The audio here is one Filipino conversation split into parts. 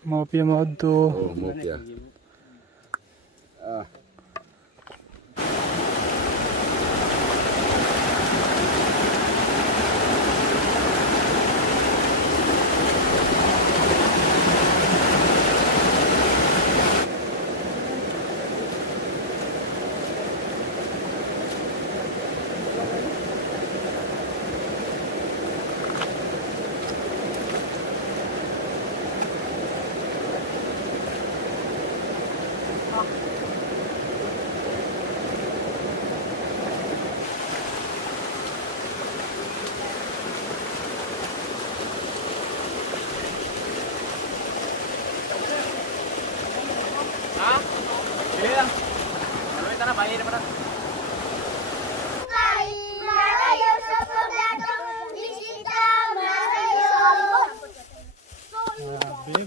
Mopia mo to. Oh, mopia.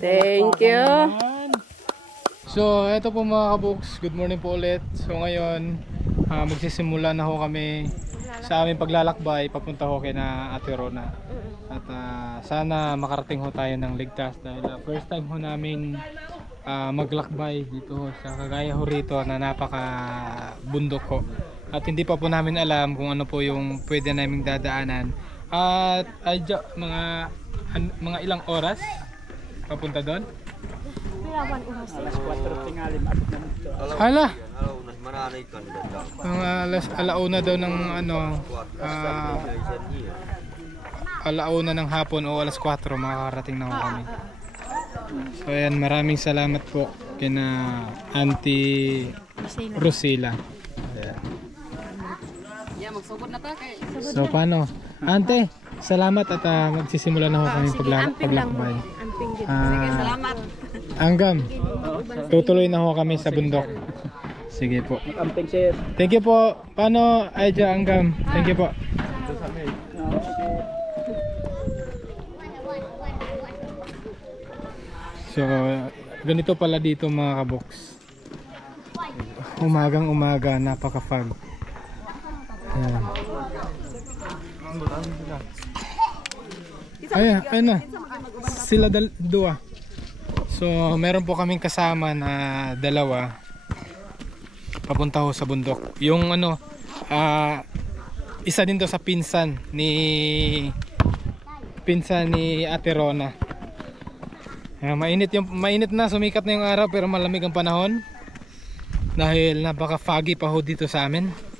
Thank you. So, eto po mga kabuks, good morning po ulit. So ngayon, magsisimula na ho kami sa aming paglalakbay papunta ho kay na Ate Rona. At sana makarating ho tayo ng ligtas dahil first time ho namin maglakbay dito ho sa kagaya ho rito na napaka bundok ho. At hindi pa po namin alam kung ano po yung pwede naming dadaanan. At mga ilang oras papunta doon? Alas 4 tingali maabot na dito. Hala! Mga alauna daw ng alauna ng hapon o alas 4 makakarating na kami. So ayan, maraming salamat po kina Auntie Rosila. So paano? Ante, salamat at magsisimula na ho kami paglakbay. Sige, salamat. Anggam, tutuloy na ho kami sa bundok. Sige po. Amping sir. Thank you po. Paano, Aja Anggam? Thank you po. So, ganito pala dito mga kaboks. Umagang umaga, napaka-fog. Ayan, ayun na. Sila dua. So, meron po kaming kasama na dalawa papunta ho sa bundok. Yung isa din to sa pinsan ni Ate Rona. Mainit na, sumikat na yung araw pero malamig ang panahon dahil napaka foggy pa ho dito sa amin.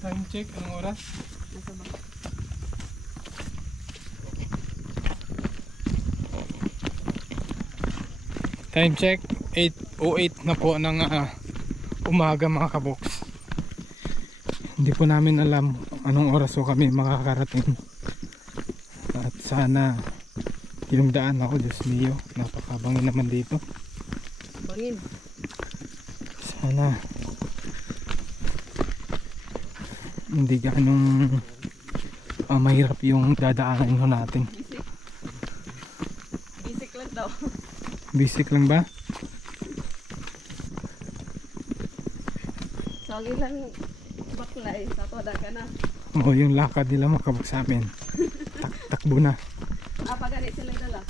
Time check, anong oras? Time check, 8:08 na po ng umaga mga kaboks. Hindi po namin alam anong oras po kami makakarating. At sana yung daan ako, Diyos mio, napakabangin naman dito. Bangin. Sana hindi ganong mahirap yung dadaanan ho natin. Basic lang daw. Basic lang ba? Sagi lang baklay. Sa toda ka na. Oo, yung lakad nila makabag sa amin. Takbo na. Apa ganit sila dala?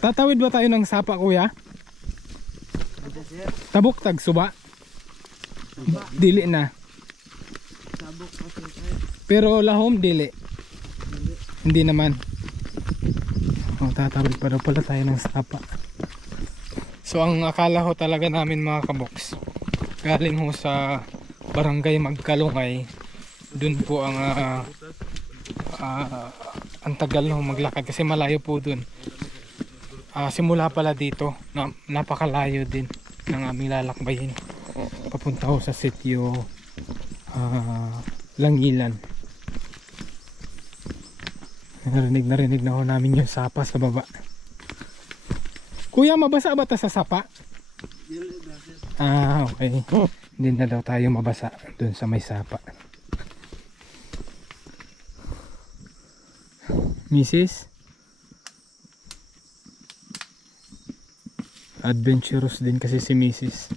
Tatawid ba tayo ng sapa, kuya? Tabok tag suba? Dili na. Pero lahom dili. Hindi naman. Tatawid pa daw pala tayo ng sapa. So ang akala ho talaga namin mga kaboks, galing ho sa barangay Magkalungay, dun po ang tagal ho maglakad kasi malayo po dun. Simula pala dito, napakalayo din ng aming lalakbayin papunta ho sa sitio Langilan. Narinig na ho namin yung sapa sa baba. Kuya, mabasa ba ta sa sapa? Ah, okay. Hindi na daw tayo mabasa dun sa may sapa. Mrs. Adventurous din kasi si Mrs.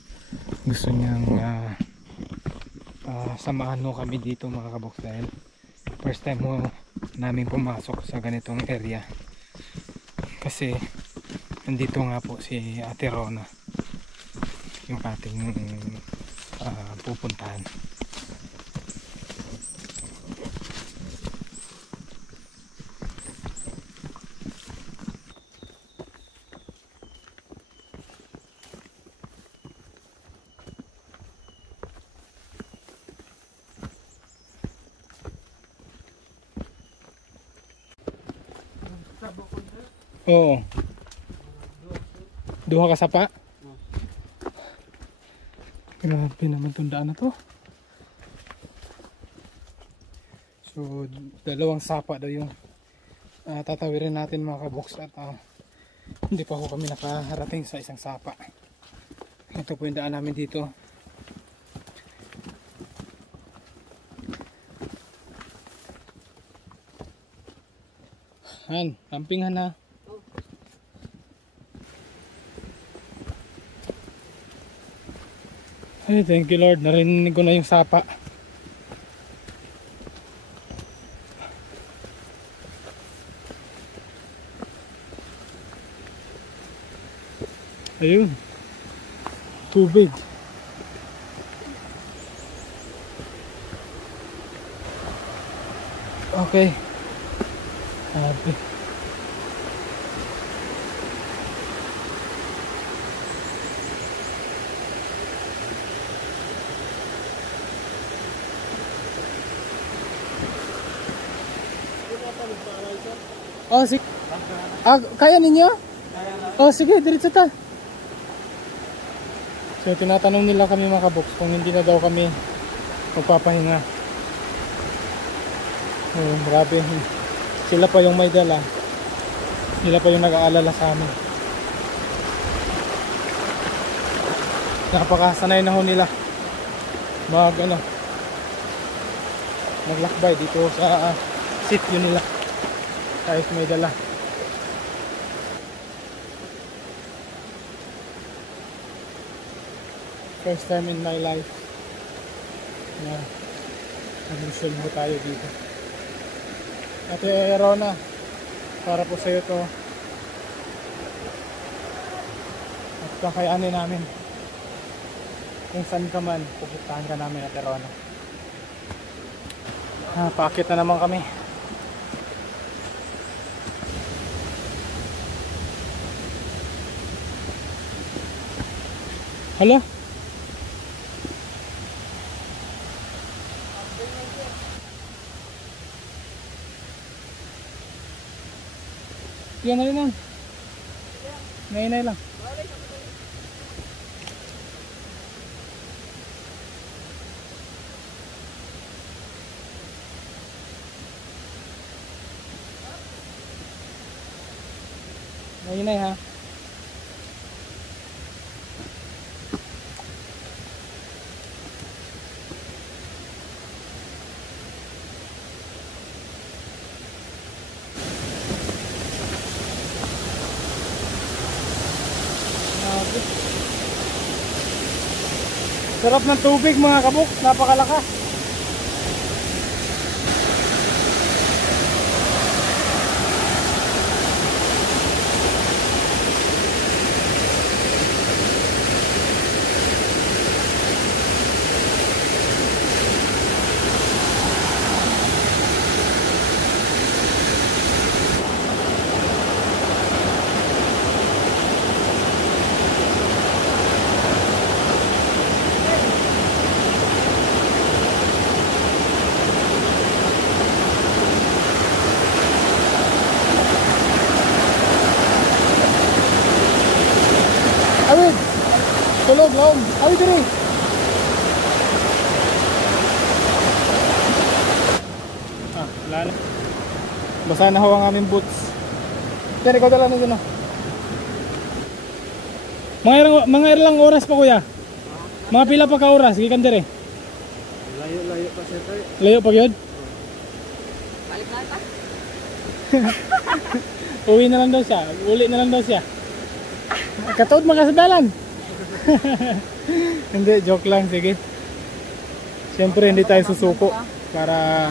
Gusto niyang samahan mo kami dito mga kabox dahil first time mo namin pumasok sa ganitong area. Kasi nandito nga po si Ate Rona, yung ating pupuntahan. Oo. Duha ka sapa? Grabe naman itong daan na to. So, dalawang sapa daw yung tatawirin natin mga kabox at hindi pa ho kami nakaharating sa isang sapa. Ito po yung daan namin dito. Han, campingan na. Ay, thank you Lord, narinig ko na yung sapa. Ayun, tubig. Okay. Sabi. Oh, sige. Kaya ninyo? Oh, sige, diretso ta. So, tinatanong nila kami mga kabox kung hindi na daw kami magpapahinga. Oh, grabe. Sila pa yung may dala. Sila pa yung nag-aalala sa amin. Nakapakasanay na ho nila maglakbay dito sa sitio nila kahit may dala. First time in my life na nag-mission mo tayo dito. Ate Rona, para po sa'yo to at kakayanin namin. Kung saan ka man, pupuntahan ka namin Ate Rona. Paakit na naman kami. Hala? Yan na rin yan. Nainay lang. Nainay ha. Sarap ng tubig mga kabuk, napakalakas. Awid! Tulog, laom! Awid diri! Wala na. Basa na ho ang aming boots. Yan, ikaw dala na dyan. Mga ilang oras pa kuya? Mga pila pa ka oras, gikan dire. Layo-layo pa siya tayo. Layo pa gyud. Balik na ta. Uwi na lang daw siya. Uli na lang daw siya. Katuod makasadalan. Hindi, joke lang. Sige. Siyempre hindi tayo susuko para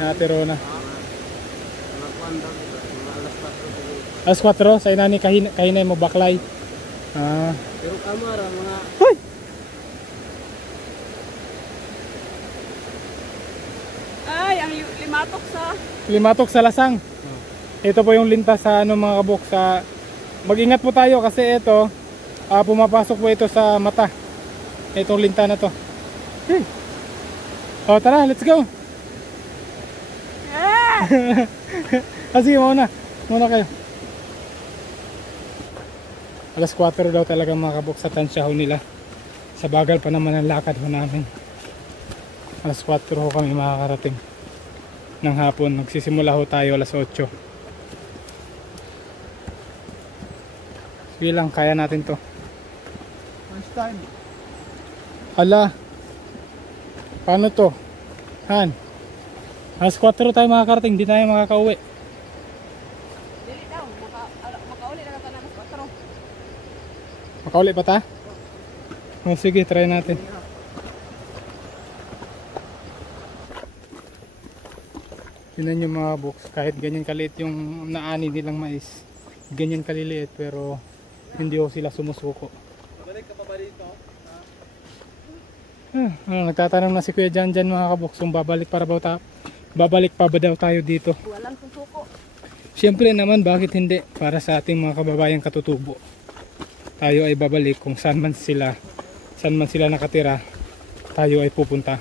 natiro na. Mga kwanda, mga alas 4 siguro. Alas 4, sa inani kahinay mo baklay. Ah. Pero kamara, mga Hoy! Ay, ang limatok sa... Limatok sa lasang. Ito po yung linta sa ano mga kabuk sa mag-ingat po tayo kasi ito pumapasok po ito sa mata. Itong linta na to. O tara, let's go. Sige, muna kayo. Alas 4 daw talaga mga kabuk sa tansyaho nila. Sa bagal pa naman ang lakad ho namin. Alas 4 ho kami makakarating ng hapon. Magsisimula ho tayo alas 8. Sige lang, kaya natin to. first time. Hala, paano to? Han, alas 4 tayo makakarating, di tayo makakauwi. Dili daw, makauli na ka na mas 4. Makauwi pa ta? O sige, try natin. Tingnan nyo mga box, kahit ganyan kaliit yung naani nilang mais, ganyan kaliliit pero hindi ho sila sumusuko. Balik ka pa ba dito? Nagtatanong na si Kuya Jan mga kaboks kung babalik pa ba daw tayo dito. Walang susuko. Siyempre naman, bakit hindi? Para sa ating mga kababayang katutubo, tayo ay babalik kung saan man sila nakatira, tayo ay pupunta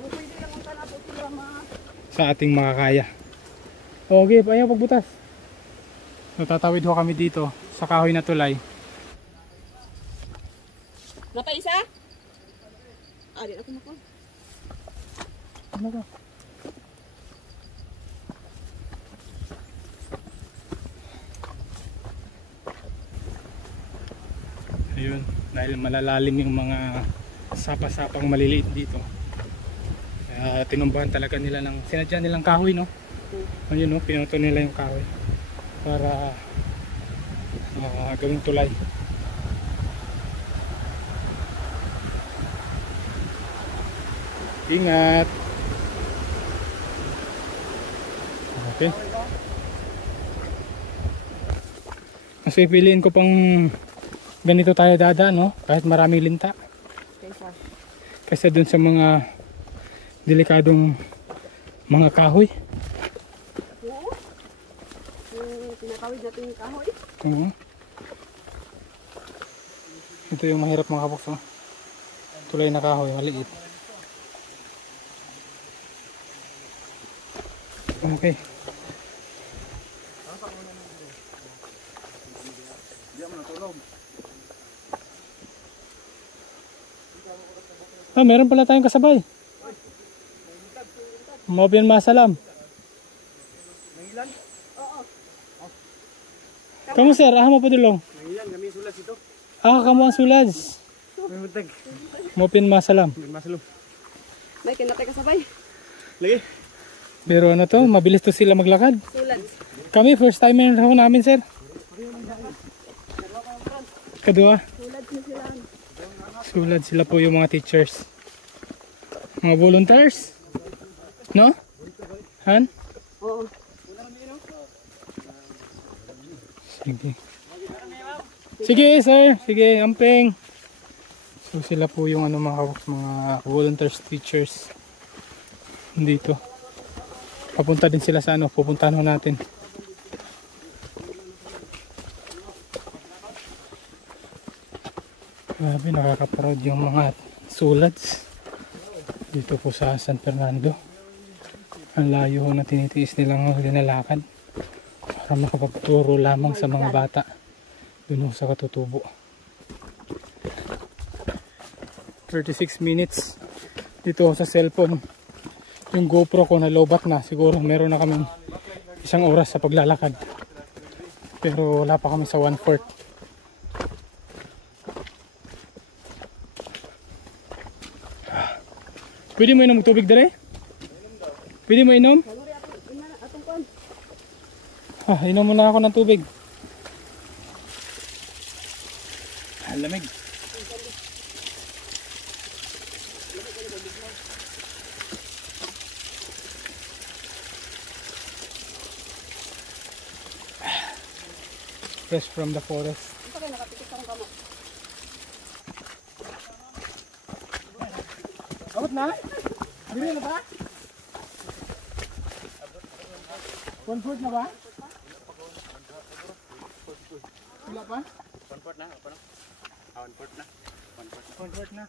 Pwede lang ang tanapo sila mga... sa ating makakaya. Okay, ayaw pagbutas. Natatawid ho kami dito sa kahoy na tulay. Napaisa? Di ako nako. Ano ba? Ayun, dahil malalalim yung mga sapa-sapang maliliit dito. Kaya tinumbahan talaga nila ng sinadya nilang kahoy, no? Ayun, no? Pinuto nila yung kahoy para gawing tulay. Ingat. Okay. Mas pipiliin ko pang ganito tayo dadaan, no? Kahit maraming linta. Kasi dun sa mga delikadong mga kahoy. Oo. Yung tinatawid natin yung kahoy. Oo. Ito yung mahirap mga kaboks, no? Tulay na kahoy, maliit. Okay. Meron pala tayong kasabay. Mobian masalam. Kamu sir, mo pa dulong. Nangilan, kami sulat ito. Kamu ang sulads. May mutag. Mobian masalam. May masalong. May kinatay kasabay. Lagi. Pero ano to, mabilis to sila maglakad. Sulad. Kami first time na ho namin sir. Kadua. Sulad na sila. Sulad sila po yung mga teachers. Mga volunteers. No? Han? Oo. Sige. Sige sir. Sige, amping. So sila po yung ano mga volunteers, teachers. Dito. Papunta din sila sa ano, pupuntahan ho natin. Grabe, nakakaproud yung mga sulads dito po sa San Fernando. Ang layo ho na tinitiis nilang linalakad para makapagturo lamang sa mga bata dun ho sa katutubo. 36 minutes dito ho sa cellphone. Yung GoPro ko na lowbat na, siguro meron na kaming 1 oras sa paglalakad, pero wala pa kami sa 1/4. Pwede mo inom tubig dere? Pwede mo inom? Inom muna ako ng tubig. Lamig. Fresh from the forest. Ito kayo nakapitik sa kamo. Abot na? Dili na ba? 1 foot na ba? Wala pa? 1 foot na, apa na? 1 foot na. 1 foot na.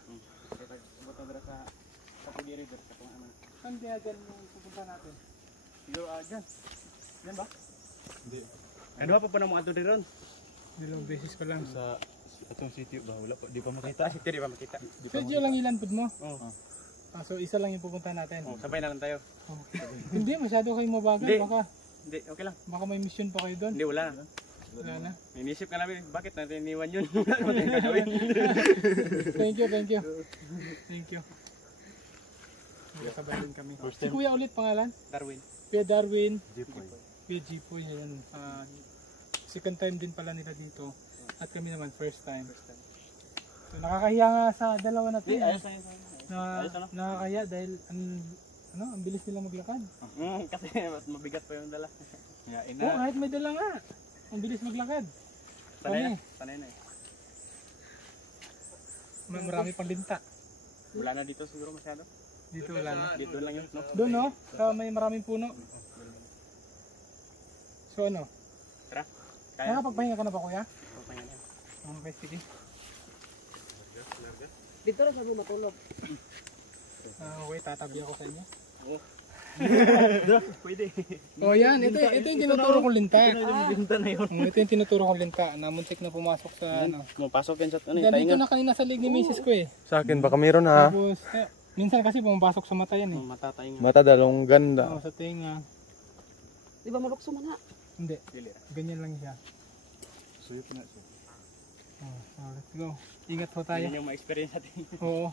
Buto dira sa pagdiri dira sa pang aman. Saan kaya dyan yung pupunta natin? Dilo dyan. Yan ba? Hindi. Ano pa na mga ato diron? Dalawang beses pa lang. Sa atong sitio ba wala pa di pa makita. Sitio di pa makita. Medyo lang ilan pud mo? Oo. So isa lang yung pupunta natin. Oh, sabay na lang tayo. Hindi, masyado kayo mabagal. Hindi. Hindi, okay lang. Baka may mission pa kayo doon. Hindi, wala na. Wala na. Inisip ka namin, bakit natin iniwan yun? Ano tayong gagawin? Thank you. Thank you. Magkasabay din kami. Si Kuya ulit pangalan? Darwin. Kuya Darwin. Jepoy. Kuya Jipoy. Yan. Second time din pala nila dito. At kami naman first time. So, nakakahiya nga sa dalawa na to. Ayos na yun. Nakakahiya dahil ang bilis nila maglakad. Kasi mas mabigat pa yung dala. Oo, kahit may dala nga. Ang bilis maglakad. Sanay na eh. Marami pang linta. Wala na dito siguro masyado. Dito wala na. Dito lang yun, no? Doon no? Sa may maraming puno. So ano? Tara. Kaya. Nakapagpahinga ka na ba kuya? Papahinga na yan. Okay, sige. Dito rin sa matulog. Wait, tatabi ako sa inyo. Pwede. Oh yan, ito yung tinuturo kong linta. Binta na yun. Ito yung tinuturo kong linta. Namuntik na pumasok sa ano. Pumapasok yan sa ano, Dito na kanina sa lig ni misis ko eh. Sa akin baka meron ha. Tapos, minsan kasi pumapasok sa mata yan eh. Matatayin nga. Mata dalawang ganda. Oo, sa tenga. Di ba malukso man ha? Hindi, ganyan lang siya. Suyot na siya. So let's go. Ingat po tayo. Yan yung ma-experience natin. Oo.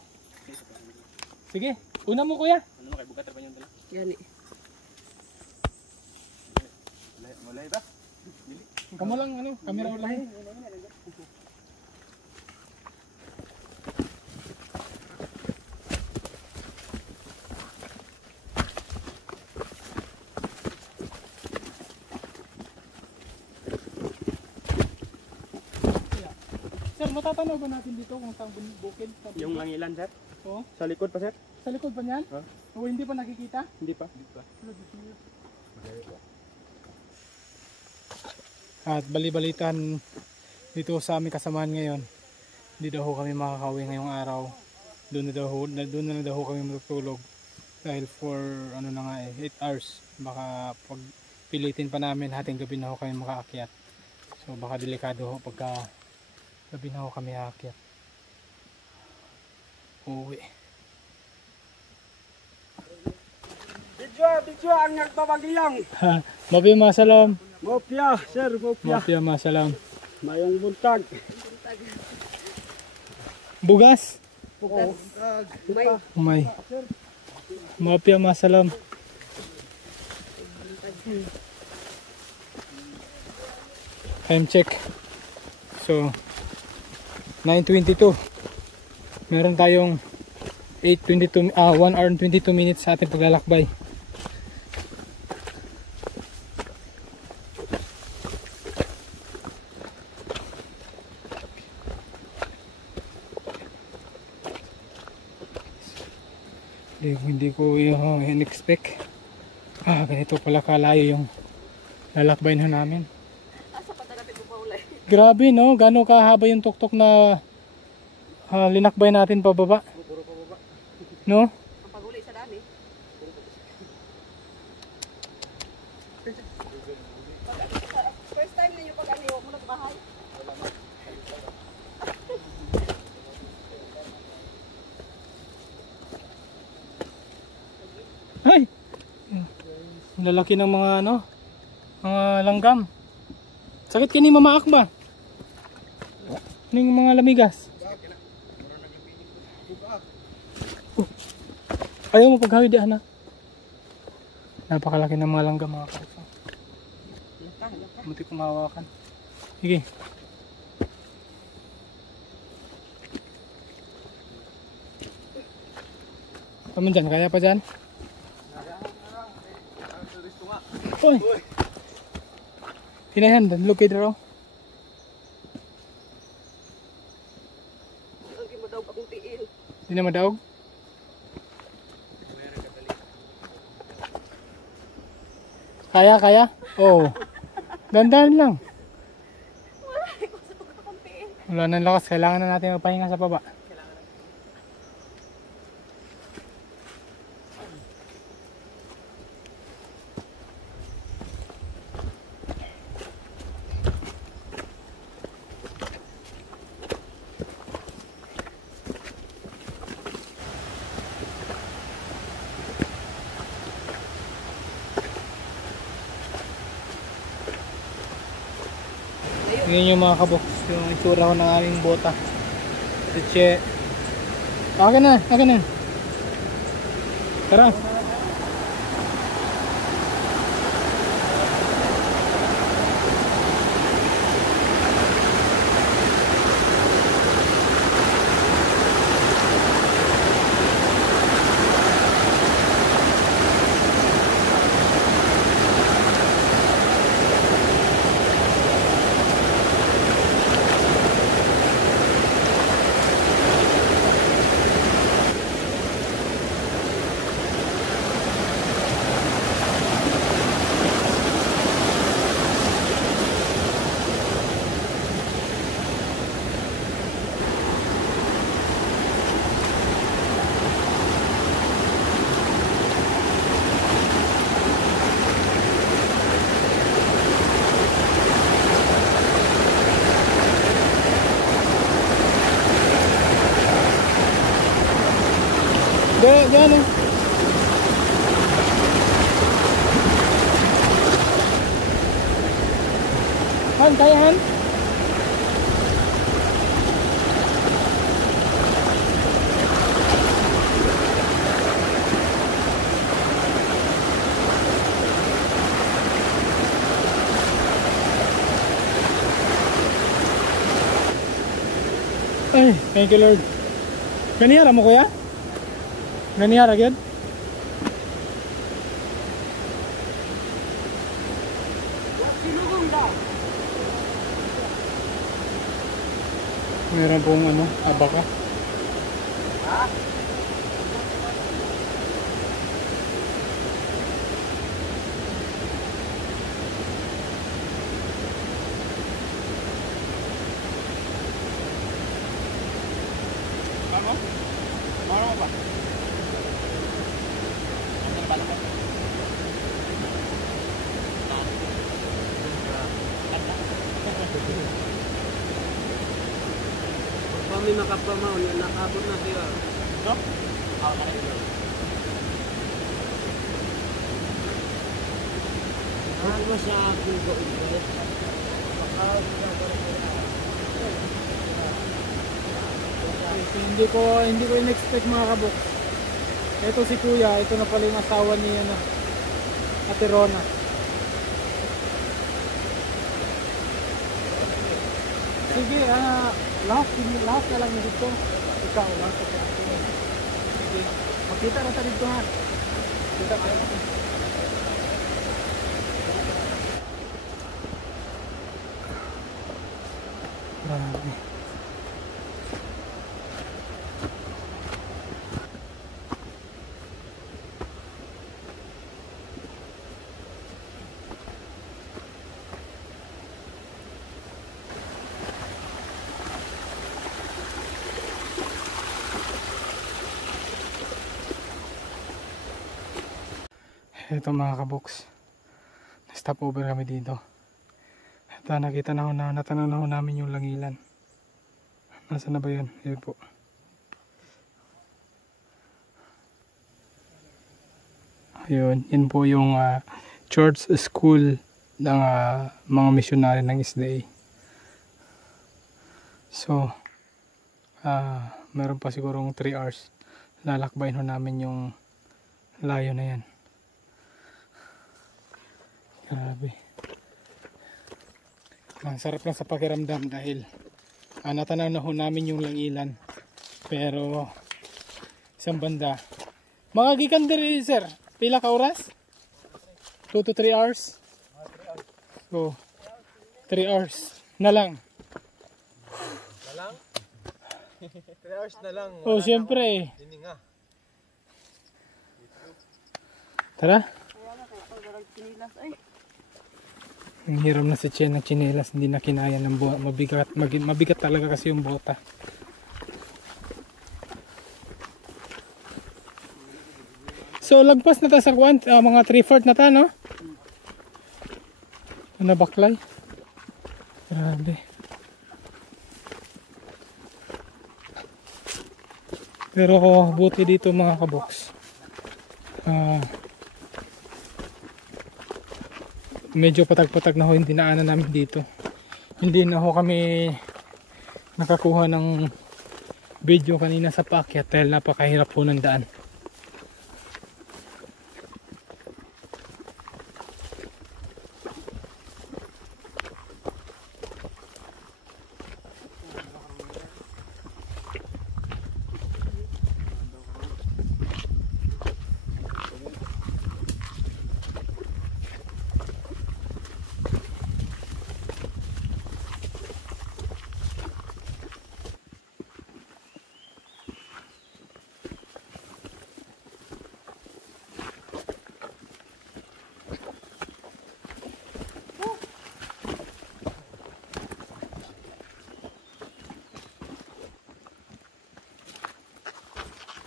Sige, una mo kuya. Ano mo kay bukat pa yung dala? Gani. Mulay ba? Kamu lang ano, camera ulit. Sir, matatanaw ba natin dito kung saan bukid? Yung langilan, sir? Oo. Sa likod pa, sir? Sa likod pa niyan? Ha? O hindi pa nakikita? Hindi pa. At bali-balitan dito sa aming kasamahan ngayon. Hindi daw kami makakauwi ngayong araw. Doon na daw kami matutulog. Dahil for ano na nga 8 hours. Baka pag pilitin pa namin hating gabi na kami makaakyat. So baka delikado pagka gabi na kami aakyat. Uwi. Video ang nagbabagilang. Mapia masalam. Mopia, sir, mopia. Mapia masalam. Mayong buntag. Bugas. Bukas. May. Umay. Mapia masalam. Time check. So 9:22. Meron tayong 1 hour and 22 minutes sa ating paglalakbay. Hindi ko yung in-expect. Ganito pala kalayo yung lalakbayin na namin. Asa pa talaga ito paulay. Grabe no, gano'ng kahaba yung tuktok na linakbay natin pababa. No? Ang paguli sa dami. First time ninyo pag ano mo nagbahay. Ay! Ang lalaki ng mga ano, mga langgam. Sakit ka ni mamaak ba? Ning mga lamigas. Ayaw mo paghawi di na. Napakalaki ng mga langga mga kaboks. Buti kumahawakan. Sige. Kamu dyan, kaya pa dyan? Uy! Hinahan, lukid raw. Lagi madaw akong tiil. Hindi na madaog. Kaya, kaya? Oo. Dandan lang. Wala nang lakas, kailangan na natin magpahinga sa baba. Tingnan nyo mga kaboks, yung itsura ko ng aming bota. Che. Akin na, akin na. Tara. Gano'n. Han, kaya Han? Ay, thank you Lord. Ganihara mo kuya? Ganihara agad? Meron pong ano, abaka. Ano? Ano ba? Kami makapamaw niya, nakabot na siya. Ito? Ako na rin. Ano sa akin ko ulit? Hindi ko in-expect mga kabok. Ito si Kuya, ito na pala yung asawa ni ano, Ate Rona. Sige, lahat na lang dito. Ikaw lang sa kanya. Sige, makita na tayo dito ha. Kita tayo. Grabe. Ito mga kaboks, stop over kami dito. Ito nakita na ho na, natanaw na ho namin yung langilan. Nasaan na ba yun? Yun po. Ayun, yun po yung church school ng mga missionary ng SDA. So, meron pa sigurong 3 hours. Lalakbayin ho namin yung Layo na yan. Grabe. Ang sarap lang sa pakiramdam dahil natanaw na ho namin yung langilan. Pero isang banda. Mga gikan diri sir, pila ka oras? 2 to 3 hours? So, 3 hours na lang. 3 hours na lang. Oh, syempre. Tara. Ang hiram na si Chen ng tsinelas, hindi na kinaya ng buhat. Mabigat talaga kasi yung bota. So lagpas na ta sa mga 3/4 na ta, no? Ano baklay? Grabe. Pero buti dito mga kaboks. Medyo patag-patag na ho yung dinaanan namin dito. Hindi na ho kami nakakuha ng video kanina sa paakyat dahil napakahirap po ng daan.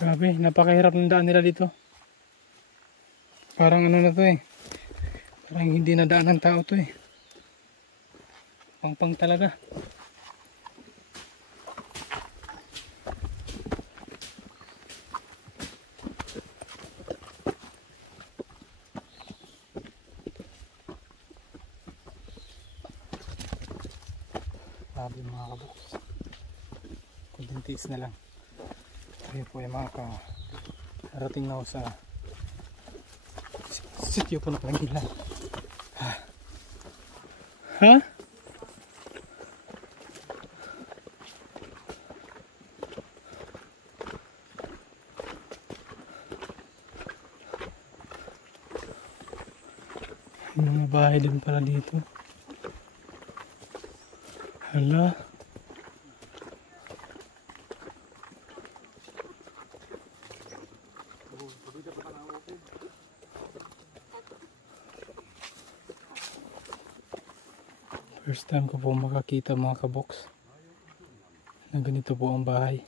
Grabe, napakahirap ng daan nila dito. Parang ano na to eh. Parang hindi na daan ng tao to eh. Pang-pang talaga. Grabe mga kaboks. Kuntintiis na lang. Ayun po yung mga narating na ako sa sityo po ng Langilan. Ha? Mga bahay din pala dito. Hala. First time ko po makakita mga kaboks na ganito po ang bahay.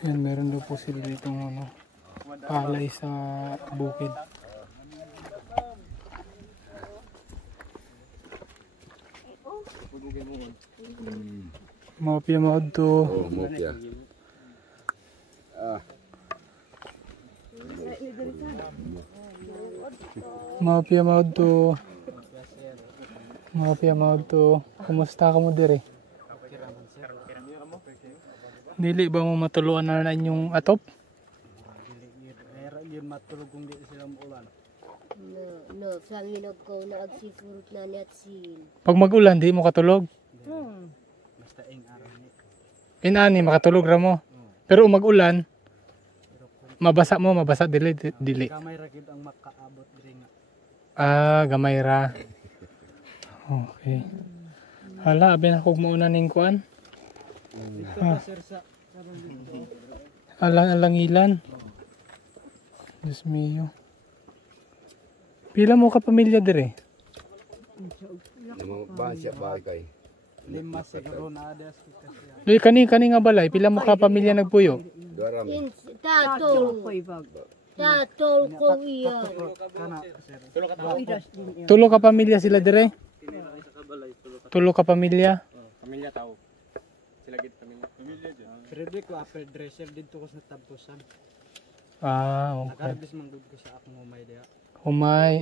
Ayan, meron daw po sila dito ano, palay sa bukid. Mapia maudto. Oh, mapia. Mapia maudto. Mapia maudto. Kumusta ka mo dire? Dili ba mo matuluan na inyong atop? Yun matulog kung di sila ulan. No, sanginod ko na agsisurot na ni at sin. Pag mag-ulan, di mo katulog? Basta ing araw ni. Inani, makatulog ra mo. Pero mag-ulan, mabasa mo, mabasa dili. Kamay ra gid ang makaabot diri nga. Ah, gamay ra. Okay. Hala, abin ako mauna ning kuan. Dito pa sir sa Alangilan. Diyos mio. Pila mo ka pamilya dire? Ba siya ba kay? lima siguro na adas kasi. Kani nga balay, pila mo ka pamilya nagpuyo? Darami. Tatol ko iya. Kana sir. Tulo ka pamilya sila dire? Tulo ka pamilya? Pamilya tao. Sila gid pamilya. Pero di ko upper dresser dito ko sa Tabusan. Ah, okay. Nakarbis manggod ko sa akong umay diha. Humay,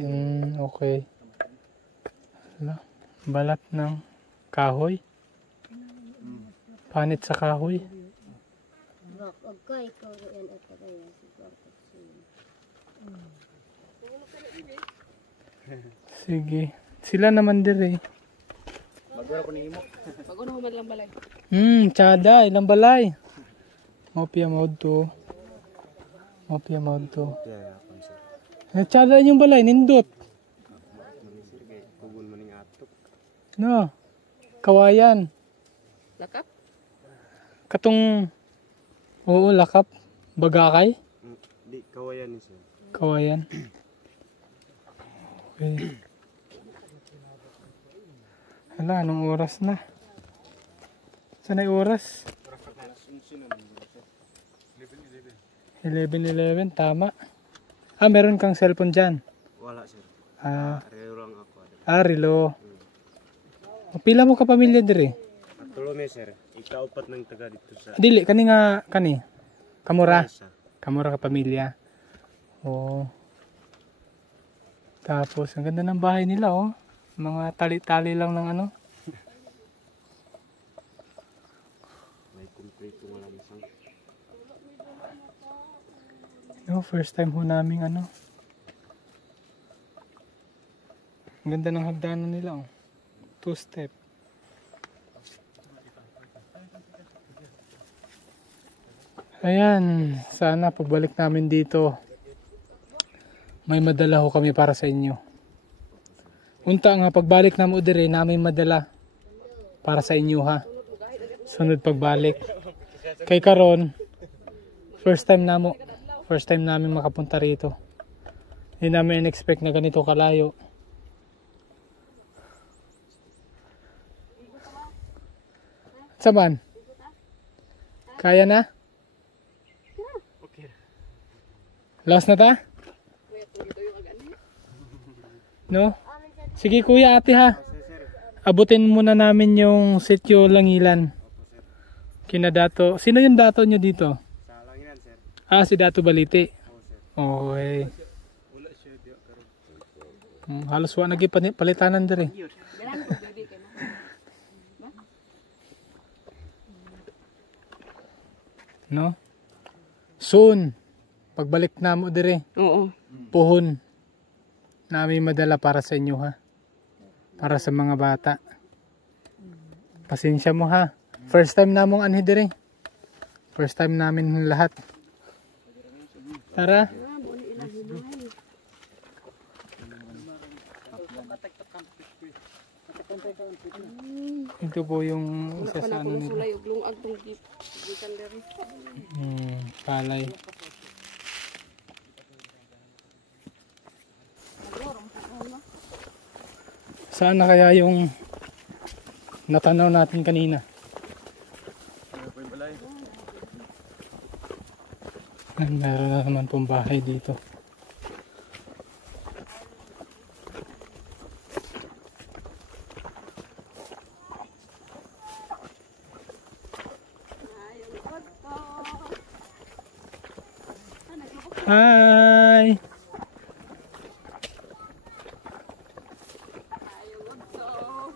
okay. Hala, Balat ng kahoy. Panit sa kahoy. Bak, agkay ko yan at kaya si Kwartas. Sige. Sila naman dire. Pag-uno man lang balay. Tsada. Ilang balay. Mopia mode to. Mopia mode to. Tsada yung balay. Nindot. Kugun maning atok. No. Kawayan. Lakap? Katong. Oo, lakap. Bagakay. Di kawayan ni sir. Kawayan. Okay. Hala, anong oras na? Saan ay oras? 11:11, tama. Meron kang cellphone dyan. Wala sir. Relo lang ako. Relo. Pila mo ka pamilya dire? Tulo me sir. Ikaupat ng taga dito sa Dili, kani nga, kani? Kamura? Sa Kamura ka pamilya. Oo. Tapos, ang ganda ng bahay nila, oh. Mga tali-tali lang ng ano. may kumpleto wala isang. No, first time ho namin ano. Ang ganda ng hagdanan nila, oh. 2-step. Ayan, sana pagbalik namin dito, may madala ho kami para sa inyo. Unta nga, pagbalik na mo dire, namin madala para sa inyo ha. Sunod pagbalik. Kay karon, first time namin makapunta rito. Hindi namin in-expect na ganito kalayo. Saban? Kaya na? Last na ta? No? Sige kuya, ate ha. Abutin muna namin yung sitio Langilan. Kina Dato. Sino yung dato nyo dito? Sa Langilan sir. Si Dato Baliti. Oo sir. Okay. Halos wa nagipalitanan dire. No? Soon. Pagbalik na mo dire. Oo. Puhon. Namin madala para sa inyo ha. Para sa mga bata. Pasensya mo ha. First time namong anhi dire. First time namin lahat. Tara. Ito po yung isa sa ano nito. Sulay ug lungag tong gikan diri. Palay. Saan na kaya yung natanaw natin kanina? Meron na naman pong bahay dito. Hi!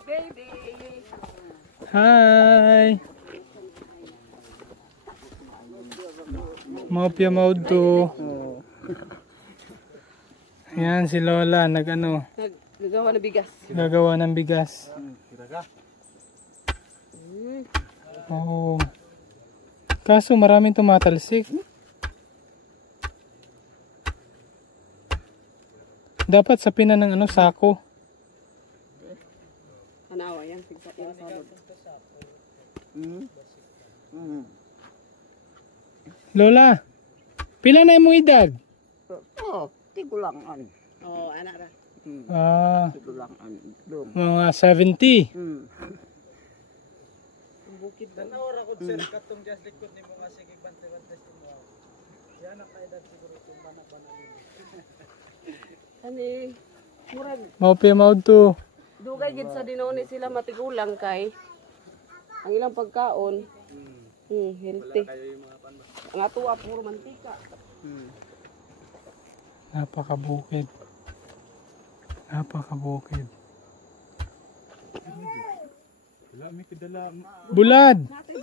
Baby. Hi! Mopia mode to. Ayan si Lola nagano, Nagagawa na bigas. gagawa ng bigas. Oh. Kaso maraming tumatalsik. Dapat sa pina ng ano, sako. Tanawa yan. Sigsa yung salod. Lola, pila na imong edad? Tigulangan. Oo, anak ra. Tigulangan. Dum. Mga 70. Bukid ba? Tanawara ko sir, katong just likod ni mo nga sige bante-bante mo. Yan ang kaedad siguro itong bana-bana nimo. Ani, murag Mopia mode to. dugay gid sa dinoni sila matigulang kay ang ilang pagkaon. Healthy. Ang atuwa puro mantika. Napakabukid. Napakabukid. Bulad.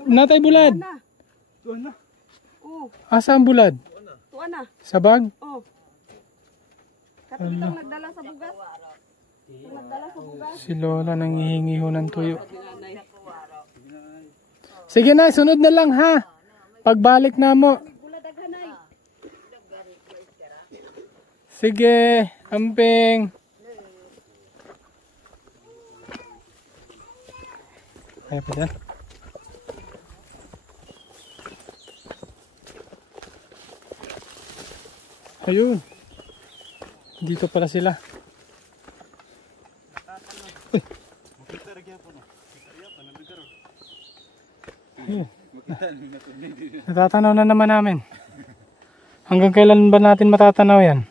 Natay bulad. Na. Oh, Asa ang bulad? tuwa na. Sa bag? Oh. Katulong nagdala sa bugas. Nagdala sa bugas. Si Lola nangihingi ho ng tuyo. Nanay. Sige na, sunod na lang ha. Pagbalik na mo. Sige, amping. Kaya pa dyan. Ayun. Dito pala sila. Ayun. Natatanaw na naman namin. Hanggang kailan ba natin matatanaw yan?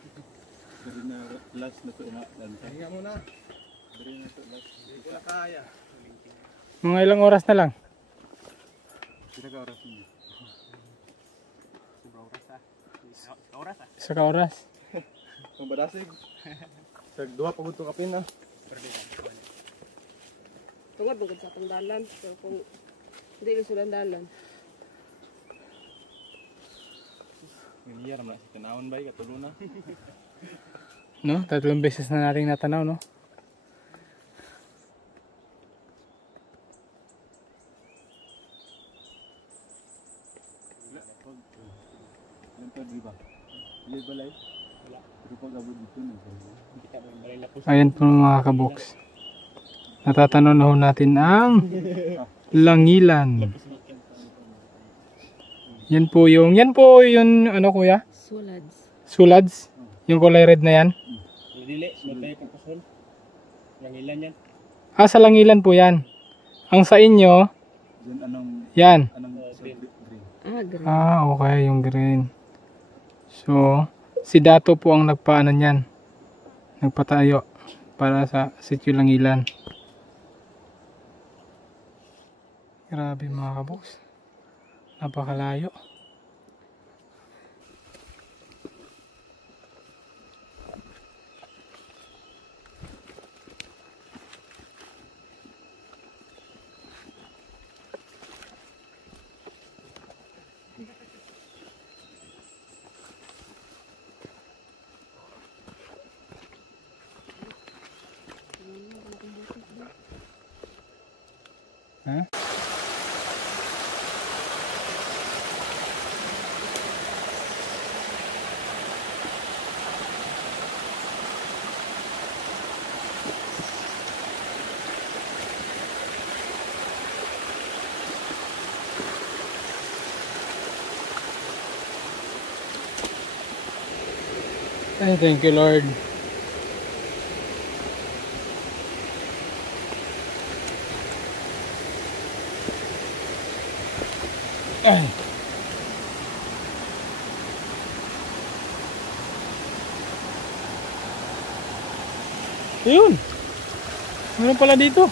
Mga ilang oras na lang? Isa ka oras? Kung badasig. Sa duha pagod to kapin na. Tungod magod sa atong dalan. So kung hindi na sila dalan. Ganyan naman sa tinawon ba katulo na. No? 3 beses na nating natanaw, no? Ayan po mga kaboks. Natatanaw na ho natin ang Langilan. Yan po yung ano kuya? Sulads. Sulads? Yung kulay red na yan? Dili, matay ko kusol. Langilan yan. Ah, sa Langilan po yan. Ang sa inyo, yan. Ah, green. Ah, okay, yung green. So, si Dato po ang nagpaano niyan. Nagpatayo para sa Sitio Langilan. Grabe mga kaboks. Napakalayo. Ha? Ay, thank you Lord. Ay. Ayun. Meron pala dito.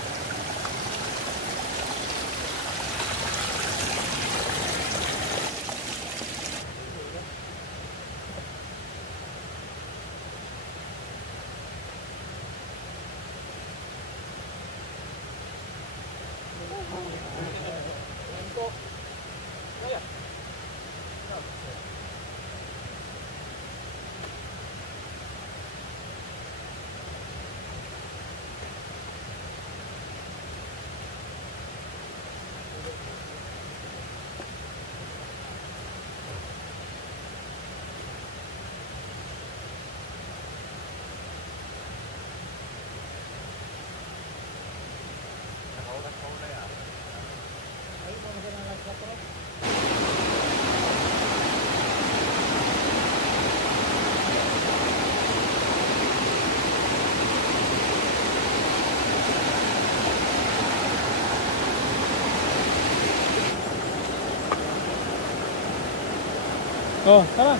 Oh, tara.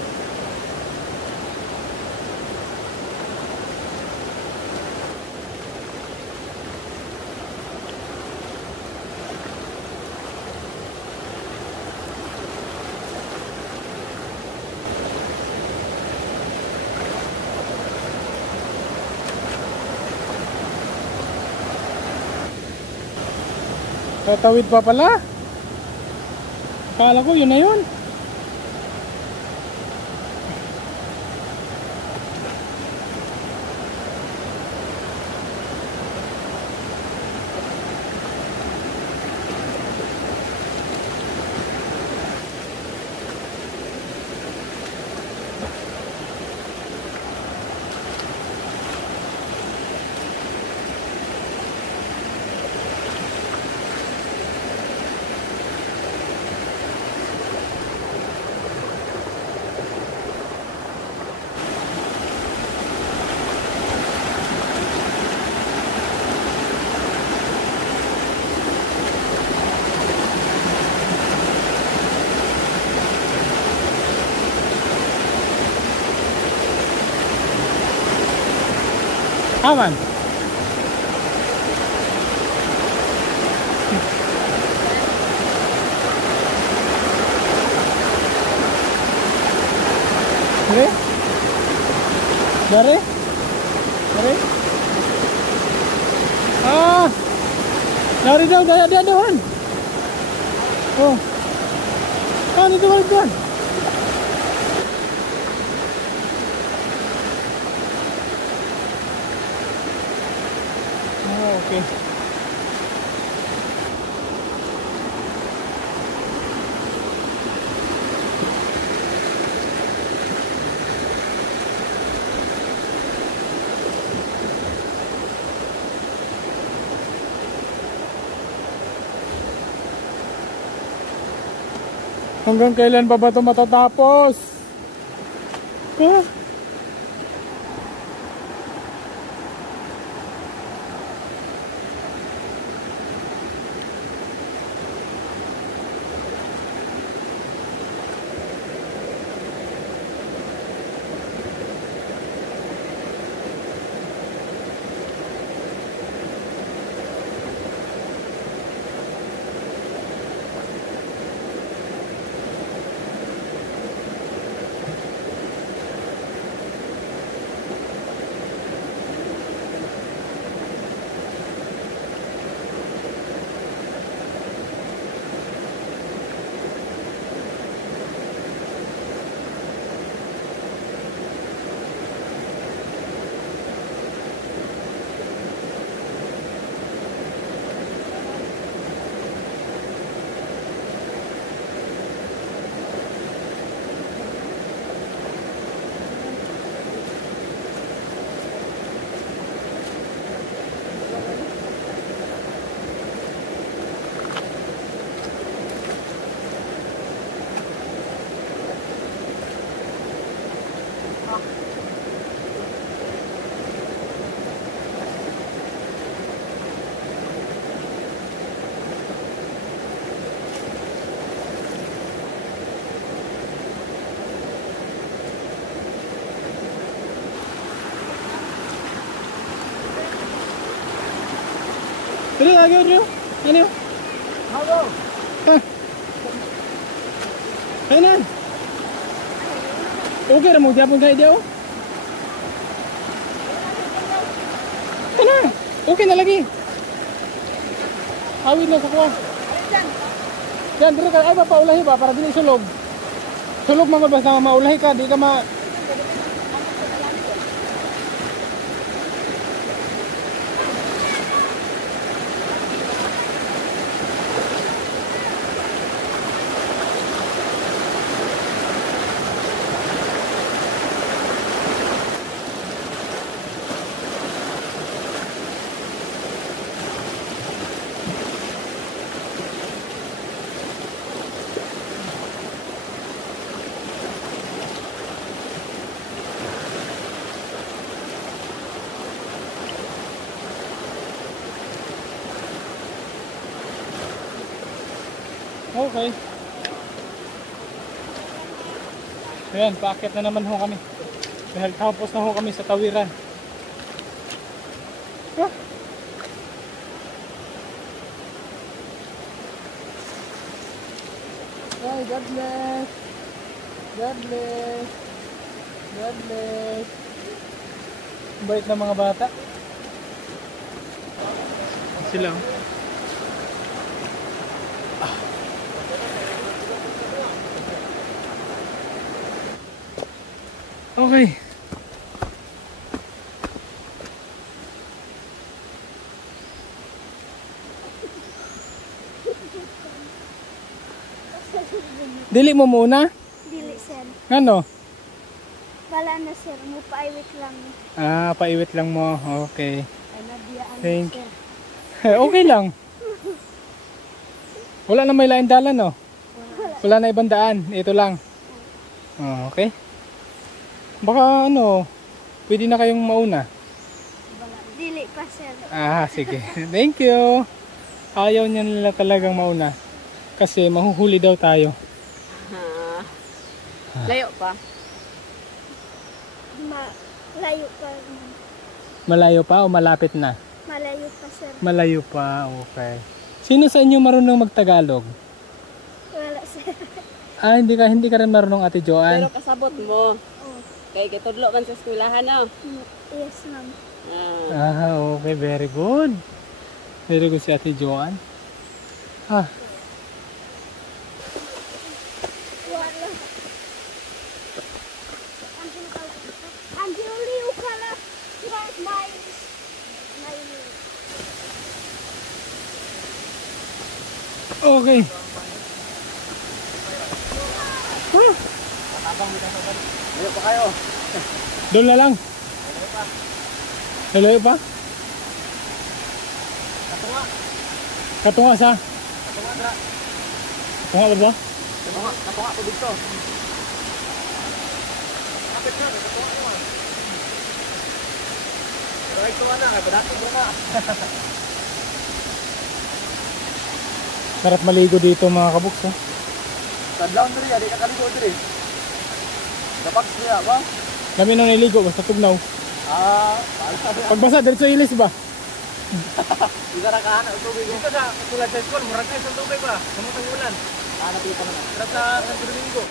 Tatawid pa pala. Akala ko yun na yun. Aman. Dari? Dari? Dari? Ah! Dari daw, dia doon. Oh. Ah, dito balik doon. Oh, okay. Hanggang kailan pa ba ito matatapos? Huh? Dali, lagi Rio. Ano? Halo. Ano? Okay na mo gyapon kay dia oh. Ano? Okay na lagi. Awid na sa kuha. Yan, dito ka ay paulahi ba para dili sulog. Sulog man basta maulahi ka, di ka ma Okay. Ayan, paakit na naman ho kami. Dahil tapos na ho kami sa tawiran. Ah. Ay, God bless. God bless. God bless. Bait na mga bata. Sila. Okay. Dili mo muna? Dili, sir. Ano? Wala na, sir. Mupaiwit lang. Ah, paiwit lang mo. Okay. Ay, nabiyaan, Thank sir. Okay lang. Wala na may lain dalan, no? Wala na ibang daan. Ito lang. Oh, okay. Baka ano, pwede na kayong mauna. Dili pa, sir. Ah, sige. Thank you. Ayaw niya nila talagang mauna. Kasi mahuhuli daw tayo. Layo pa. Malayo pa. Malayo pa o malapit na? Malayo pa, sir. Malayo pa, okay. Sino sa inyo marunong magtagalog? Wala, sir. Ah, hindi ka rin marunong, Ate Joanne. Pero kasabot mo. Kay kitudlo kan sa eskwelahan no. Yes, ma'am. Ah, okay, very good. Very good si Ate Joanne. Ah, Wala. Anjir liu kala. Right, miles. okay. Ayaw pa kayo. Doon na lang. Malayo pa? Katunga. Katunga sa? Katunga, dra. Katunga ba ba? Katunga po dito. Kapit na, katunga mo. Pero ito na, badati mo na. Sarap maligo dito mga kabuks. Oh. Tadlaw na rin, di ka kaligo rin. Dapat siya, ba? Dami nang niligo, basta tugnaw. Sabi Pagbasa, diretso ilis ba? Hindi ka nakahanap ng tubig. Dito sa tulad sa school, murag kayo sa tubig ba? Sumutang ulan. Hanap dito naman. Pero sa Santo Domingo.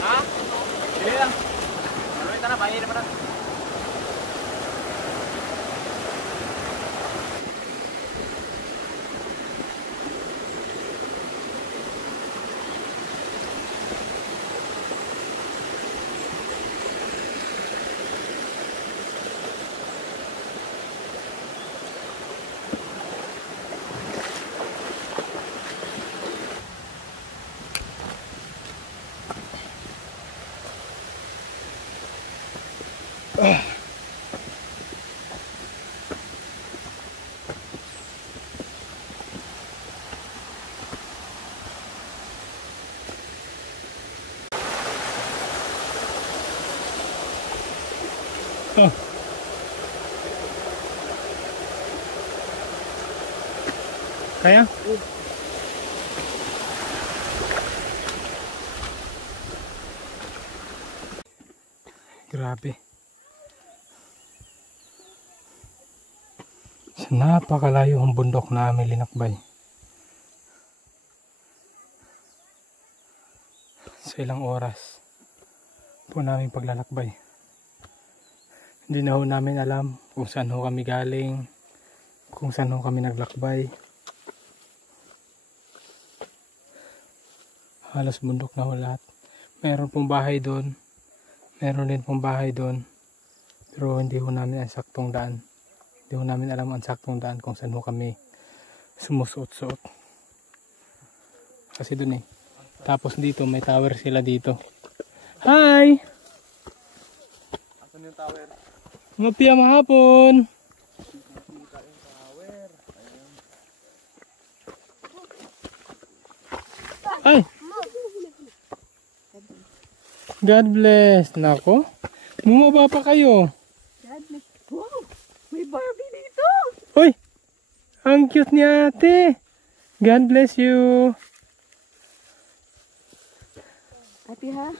Ha? Sige lang. Ano ito na, bahin naman na. Oh. Kaya? Grabe. Sa napakalayo ang bundok na aming linakbay. Sa ilang oras po namin paglalakbay. Hindi na ho namin alam kung saan ho kami galing, kung saan ho kami naglakbay. Halos bundok na ho lahat. Meron pong bahay doon, meron din pong bahay doon, pero hindi ho namin ang saktong daan. Hindi ho namin alam ang saktong daan kung saan ho kami sumusuot-suot. Kasi doon eh. Tapos dito, may tower sila dito. Hi! Asan yung tower? Mapia mahapon! Ay! God bless. Nako. Bumaba pa kayo. Wow, may Barbie dito. Uy! Ang cute ni ate. God bless you. Happy ha?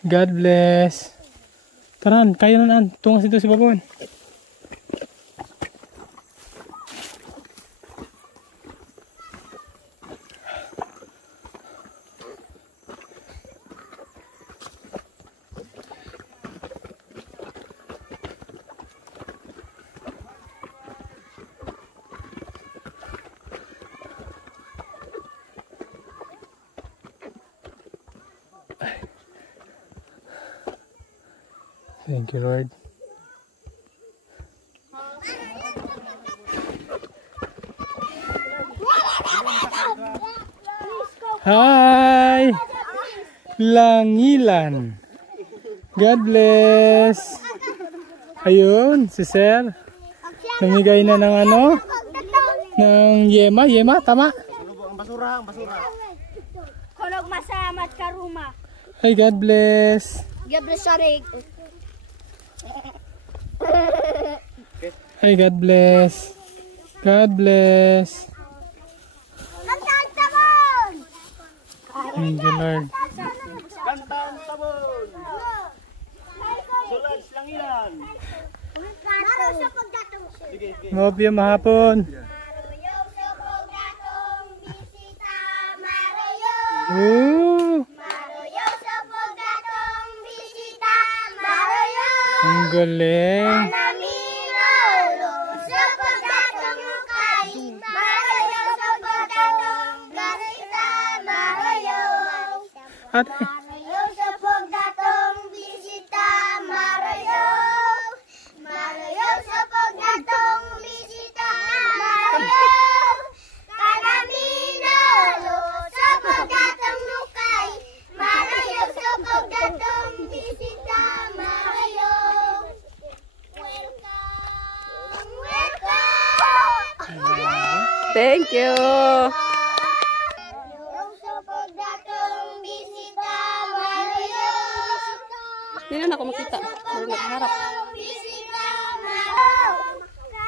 God bless. Taran, kayo na naan. Tungas dito si Babon. Thank you, Lord. Hi! Langilan. God bless. Ayun, si Sir. Namigay na ng ano? Ng yema. Yema, tama? Kulog masamat ka ruma. Hi, God bless. Gabriel Sarig. Hi, God bless. God bless. Kantaan tabon! Thank you, Lord. Kantaan tabon. Sulas lang yan. Maro sa pagdatong. Ngopyo mahapon. Maruyo sa pagdatong bisita. Maruyo. Ooh, Maruyo sa pagdatong bisita. Maruyo. ang galing. Naminolo sa pagdatong ukay. Maruyo sa pagdatong bisita. Maruyo. Ate, Maruyo sa pagdatong bisita. Maruyo. Maruyo sa pagdatong bisita. Maruyo. Kanaminolo sa pagdatong lukay. Maruyo sa pagdatong bisita. Maruyo. Welcome. Welcome. Thank you. Maruyo sa pagdatong bisita. Maruyo. Hindi na ako makita. Pero nakaharap. Bisita. Maruyo.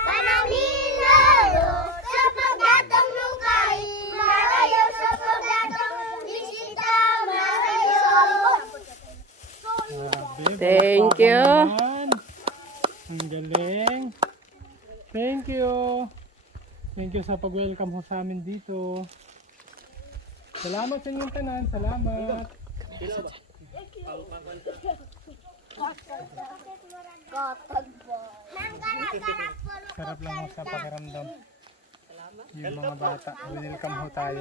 Kanaminolo sa pagdatong lukay. Maruyo sa pagdatong bisita. Maruyo. grabe. Thank you. Naman. Ang galing. Thank you. Thank you sa pag-welcome mo sa amin dito. Salamat sa inyong tanan. Salamat. Sarap lang ho sa pakiramdam. Yung mga bata. Welcome ho tayo.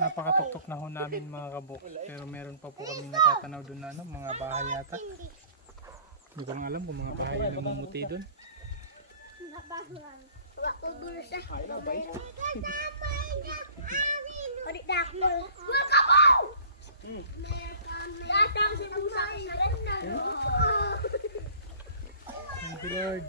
Napakatuktok na ho namin mga kabuk. Pero meron pa po kami natatanaw doon na ano, mga bahay yata. Hindi ko lang alam kung mga bahay na namumuti doon. Thank you, Lord.